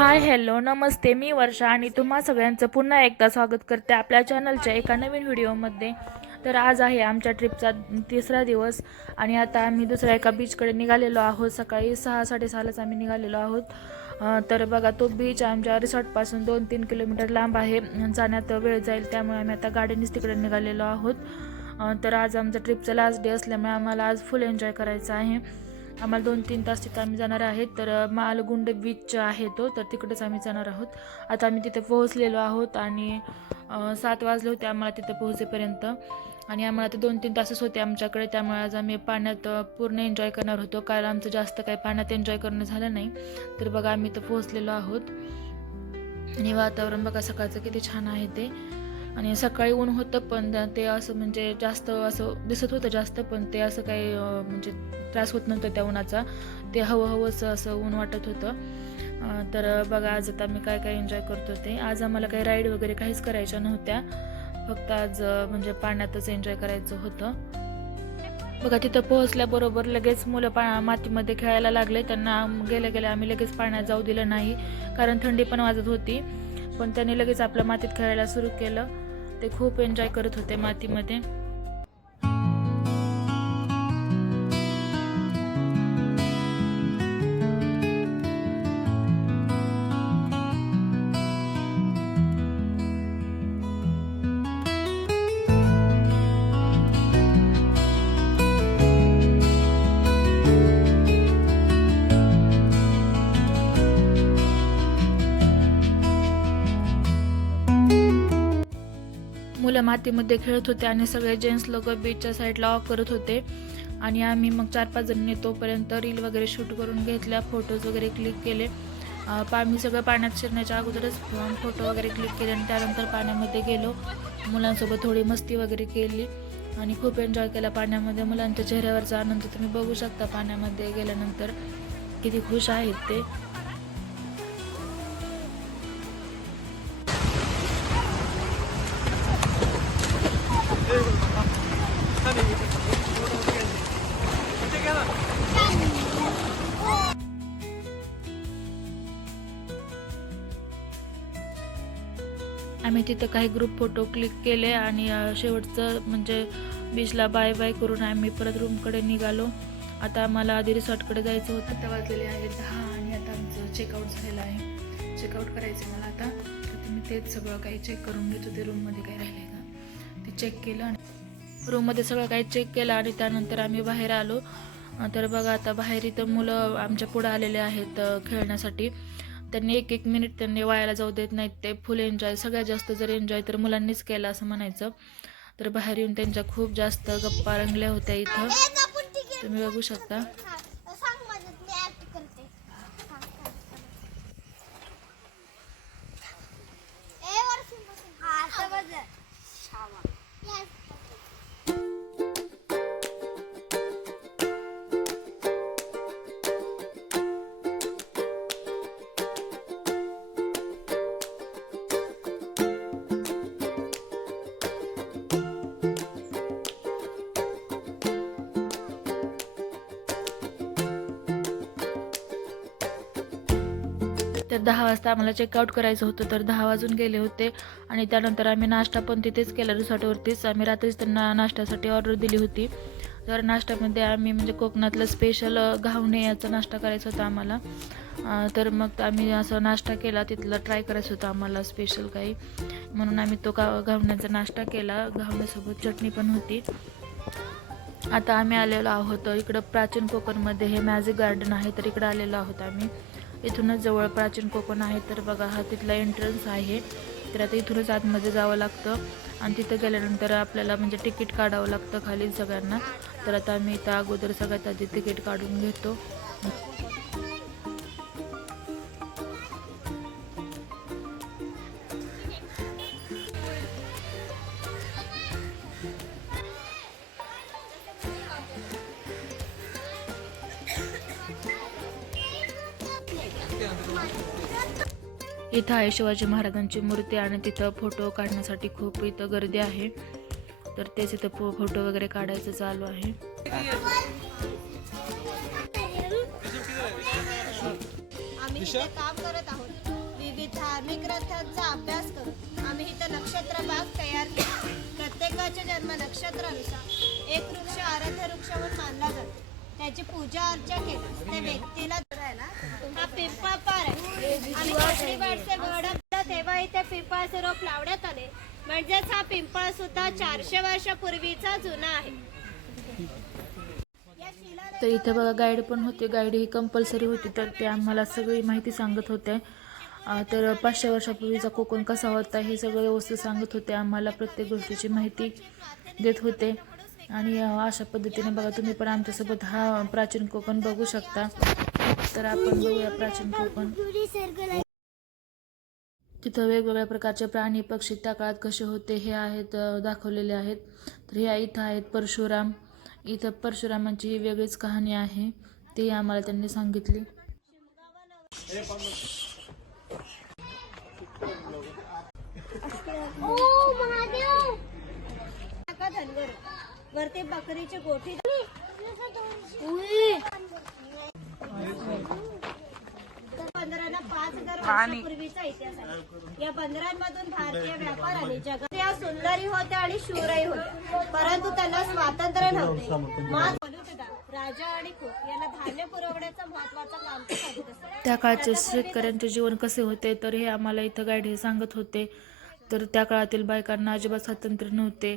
Hi hello नमस्ते मी वर्षा आणि तुम्हा सगळ्यांचं पुन्हा एकदा स्वागत करते आपल्या चॅनलच्या एका नवीन व्हिडिओमध्ये. तर आज आहे आमच्या ट्रिपचा तिसरा दिवस आणि आता आम्ही दुसऱ्या एका बीचकडे निघालेलो आहोत. सकाळी सहा साडेसहालाच आम्ही निघालेलो आहोत. तर बघा तो बीच आमच्या रिसॉर्टपासून दोन तीन किलोमीटर लांब आहे. जाण्यात वेळ जाईल त्यामुळे आम्ही आता गाडीनेच तिकडे निघालेलो आहोत. तर आज आमचा ट्रिपचा लास्ट डे असल्यामुळे आम्हाला आज फुल एन्जॉय करायचा आहे. आम्हाला दोन तीन तास तिथं आम्ही जाणार आहेत. तर मालगुंड बीच आहे तो तर तिकडेच आम्ही जाणार आहोत. आता आम्ही तिथे पोहोचलेलो आहोत आणि सात वाजले होते आम्हाला तिथे पोहोचेपर्यंत. आणि आम्हाला ते दोन तीन तासच होते आमच्याकडे त्यामुळे आज आम्ही पाण्यात पूर्ण एन्जॉय करणार होतो. कारण आमचं जास्त काही पाण्यात एन्जॉय करणं झालं नाही. तर बघा आम्ही इथं पोहोचलेलो आहोत. आणि वातावरण बघा सकाळचं किती छान आहे ते. आणि सकाळी ऊन होतं पण ते असं म्हणजे जास्त असं दिसत होतं जास्त पण ते असं काही म्हणजे त्रास होत नव्हतं त्या उन्हाचा. ते हवं हवंसं असं ऊन वाटत होतं. तर बघा आज आता आम्ही काय काय एन्जॉय करतो ते. आज आम्हाला काही राईड वगैरे काहीच करायच्या नव्हत्या. फक्त आज म्हणजे पाण्यातच एन्जॉय करायचं होतं. बघा तिथं पोहोचल्याबरोबर लगेच मुलं पा मातीमध्ये खेळायला लागले. त्यांना गेल्या गेल्या आम्ही लगेच पाण्यात जाऊ दिलं नाही. कारण थंडी पण वाजत होती. पण त्यांनी लगेच आपल्या मातीत खेळायला सुरू केलं. ते खूप एन्जॉय करत होते मातीमध्ये. मुलं मातीमध्ये खेळत होते आणि सगळे जेंट्स लोक बीचच्या साईडला ऑफ करत होते. आणि आम्ही मग चार पाच जणांनी तोपर्यंत रील वगैरे शूट करून घेतल्या फोटोज वगैरे क्लिक केले. आम्ही पा सगळं पाण्यात शिरण्याच्या अगोदरच फोटो वगैरे क्लिक केले आणि त्यानंतर पाण्यामध्ये गेलो. मुलांसोबत थोडी मस्ती वगैरे केली आणि खूप एन्जॉय केला पाण्यामध्ये. मुलांच्या चेहऱ्यावरचा आनंद तुम्ही बघू शकता पाण्यामध्ये गेल्यानंतर. किती खुश आहेत ते. आम्ही तिथं काही ग्रुप फोटो क्लिक केले आणि शेवटचं म्हणजे बीचला बाय बाय करून आम्ही परत रूमकडे निघालो. आता आम्हाला आधी रिसॉर्टकडे जायचं होतं. आता वाजलेले आहे दहा आणि आता आमचं चेकआउट झालेलं आहे. चेकआउट करायचं मला आता. तर मी तेच सगळं काही चेक करून घेत होते. रूममध्ये काय राहिले का? ते चेक केलं आणि रूममध्ये सगळं काही चेक केलं आणि त्यानंतर आम्ही बाहेर आलो. तर बघा आता बाहेर इथं मुलं आमच्या पुढं आलेले आहेत खेळण्यासाठी. त्यांनी एक एक मिनिट त्यांनी वायाला जाऊ देत नाहीत. ते फुल एन्जॉय सगळ्यात जास्त जर एन्जॉय तर मुलांनीच केला असं म्हणायचं. तर बाहेर येऊन त्यांच्या खूप जास्त गप्पा रंगल्या होत्या इथं. तुम्ही बघू शकता. सांग माझ्यात मी ऍक्ट करते. ए वर्षी समजलं Yes. तर दहा वाजता आम्हाला चेकआउट करायचं होतं तर दहा वाजून गेले होते. आणि त्यानंतर आम्ही नाश्ता पण तिथेच केला रिसॉर्टवरतीच. आम्ही रात्रीच त्यांना नाश्त्यासाठी ऑर्डर दिली होती. तर नाश्त्यामध्ये आम्ही म्हणजे कोकणातलं स्पेशल घावणे याचा नाश्ता करायचा होता आम्हाला. तर मग आम्ही असं नाश्ता केला तिथलं ट्राय करायचं होतं आम्हाला स्पेशल काही. म्हणून आम्ही तो गा घावण्याचा नाश्ता केला. घावण्यासोबत चटणी पण होती. आता आम्ही आलेलो आहोत इकडं प्राचीन कोकणमध्ये हे मॅजिक गार्डन आहे तर इकडं आलेलो आहोत आम्ही. इथूनच जवळ प्राचीन कोकण आहे. तर बघा हा तिथला एंट्रन्स आहे. तर आता इथूनच आतमध्ये जावं लागतं. आणि तिथं गेल्यानंतर आपल्याला म्हणजे तिकीट काढावं लागतं खाली सगळ्यांना. तर आता आम्ही इथं अगोदर सगळ्यात आधी तिकीट काढून घेतो. इथं आहे शिवाजी महाराजांची मूर्ती आणि तिथं फोटो काढण्यासाठी खूप इथं गर्दी आहे. तर तेच इथं फो फोटो वगैरे काढायचं चालू आहे. आम्ही काम करत आहोत. धार्मिक ग्रंथांचा अभ्यास करून आम्ही इथं नक्षत्र बाग तयार केली. प्रत्येकाचा जन्म नक्षत्रानुसार एक वृक्ष आराध्य वृक्षावर मानला जातो. त्याची पूजा अर्चा केली. त्या व्यक्तीला हा पिंपळ पार आहे. आणि कोकणी घडवलं तेव्हा इथे पिंपळाचे रोप लावण्यात आले. म्हणजेच हा पिंपळ सुद्धा चारशे वर्षापूर्वीचा जुना आहे. तर इथं बघा गाईड पण होते. गाईड ही कंपल्सरी होती तर ते आम्हाला सगळी माहिती सांगत होते. तर पाचशे वर्षापूर्वीचा कोकण कसा होता हे सगळं व्यवस्थित सांगत होते. आम्हाला प्रत्येक गोष्टीची माहिती देत होते. आणि अशा पद्धतीने बघा तुम्ही पण आमच्यासोबत हा प्राचीन कोकण बघू शकता. तर आपण बघूया प्राचीन कोकण. तिथं वेगवेगळ्या प्रकारचे प्राणी पक्षी त्या काळात कसे होते हे आहेत दाखवलेले आहेत. तर ह्या इथं आहेत परशुराम. इथं परशुरामांची ही वेगळीच कहाणी आहे. ती आम्हाला त्यांनी सांगितली. महादेव! धनगर. वरती बकरीची गोठी. बंदराला पाच हजार वर्षापूर्वीचा इतिहास आहे. या बंदरांमधून भारतीय व्यापाराने जगात या सुंदरी होत्या आणि शूरही होत्या. परंतु त्यांना स्वातंत्र्य नव्हते. राजा आणि खूप यांना धान्य पुरवण्याचं महत्वाचं काम ते करीत असत त्या काळचे शेतकऱ्यांचे जीवन कसे होते तर हे आम्हाला इथं गाईड हे सांगत होते. तर त्या काळातील बायकांना अजिबात स्वातंत्र्य नव्हते.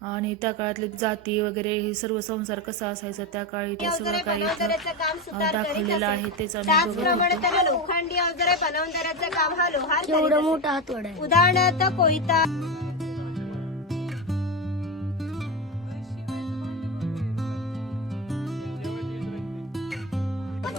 आणि त्या काळातले जाती वगैरे हे सर्व संसार कसा असायचा त्या काळी ते सगळं काही दाखवलेलं आहे. तेच लोखंडी अवजारे बनवणाऱ्याचं काम हा लोहार एवढं मोठा हातोड उदाहरणार्थ कोयता पण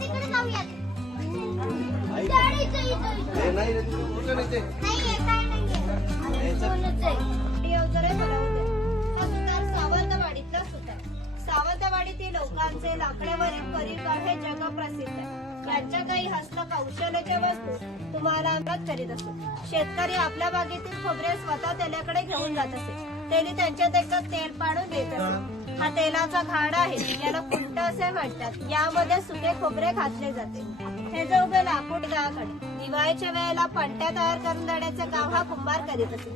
सावंतवाडीतील लोकांचे लाकडावरील परिकार हे जगप्रसिद्ध आहे यांच्या काही हस्तकौशल्याच्या वस्तू तुम्हाला अंगात करीत असतो. शेतकरी आपल्या बागेतील खोबरे स्वतः तेलाकडे घेऊन जात असे. तेली त्यांच्या एकच तेल पाडून देत असे. हा तेलाचा घाड आहे याला कुंट असे म्हणतात. यामध्ये सुके खोबरे घातले जाते. हे जवळ लाकूड गावाकडे दिवाळीच्या वेळेला पंट्या तयार करून देण्याचं काम हा कुंभार करीत असे.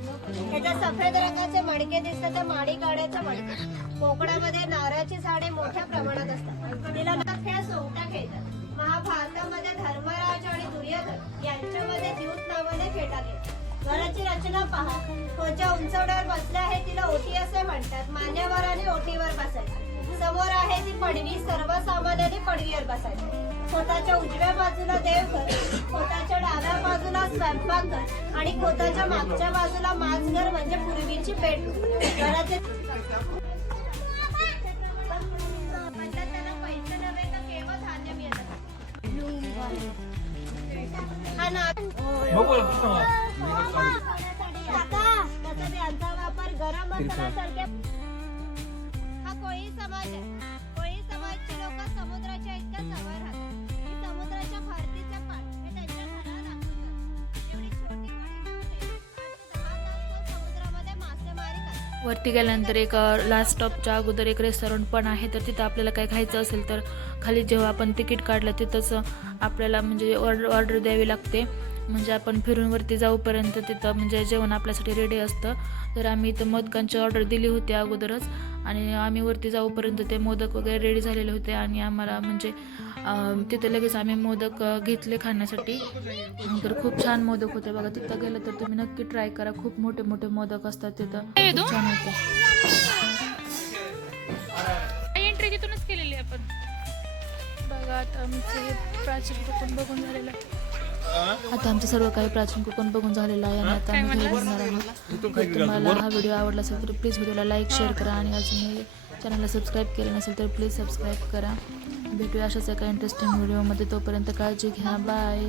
त्याच्या सफेद रंगाचे मडके दिसतात ते माडी काढायचं मडके. कोकणामध्ये नारळाची झाडे मोठ्या प्रमाणात असतात. तिला खेळ सोंगटा खेळतात. महाभारतामध्ये धर्मराज आणि दुर्योधन यांच्यामध्ये द्यूत नावाने खेळतात. घराची रचना पहा. त्वचा उंचवड्यावर बसल्या आहे तिला ओटी असे म्हणतात. मान्यवर आणि ओटीवर बसायचं. समोर आहे ती पडवी सर्वसामान्यांनी पडवीवर बसायची. स्वतःच्या उजव्या बाजूला देवघर स्वतःच्या डाव्या बाजूला स्वयंपाकघर आणि खोताच्या मागच्या बाजूला माझघर म्हणजे पूर्वीची पेट. घराचे वापर गरम मसाल्यासारख्या हा कोळी समाज आहे. लोक समुद्राच्या इतक्या राहतात. की समुद्राच्या पाणी हे त्यांच्या घराला लागतं एवढी छोटी समुद्रामध्ये मासेमारी करतात. वरती गेल्यानंतर एक लास्ट स्टॉपच्या अगोदर एक रेस्टॉरंट पण आहे. तर तिथं आपल्याला काय खायचं असेल तर खाली जेव्हा आपण तिकीट काढलं तिथंच आपल्याला म्हणजे ऑर्डर ऑर्डर द्यावी लागते. म्हणजे आपण फिरून वरती जाऊपर्यंत तिथं म्हणजे जेवण आपल्यासाठी रेडी असतं. तर आम्ही इथं मोदकांची ऑर्डर दिली होती अगोदरच. आणि आम्ही वरती जाऊपर्यंत ते मोदक वगैरे रेडी झालेले होते आणि आम्हाला म्हणजे तिथं लगेच आम्ही मोदक घेतले खाण्यासाठी. तर खूप छान मोदक होते बघा. तिथं गेलं तर तुम्ही नक्की ट्राय करा. खूप मोठे मोठे मोदक असतात तिथं. खूप छान होते. एंट्री तिथूनच केलेली आपण? बघा आता आमचं हे प्राचीन बघून झालेलं आहे. आता आमचं सर्व काही प्राचीन कोकण बघून झालेलं आहे आणि आता आम्ही घरी बघणार आहोत. जर तुम्हाला हा व्हिडिओ आवडला असेल तर प्लीज व्हिडिओला लाईक शेअर करा आणि अजूनही चॅनलला सबस्क्राईब केलं नसेल तर प्लीज सबस्क्राईब करा. भेटूया अशाच एका इंटरेस्टिंग व्हिडिओमध्ये तोपर्यंत काळजी घ्या. बाय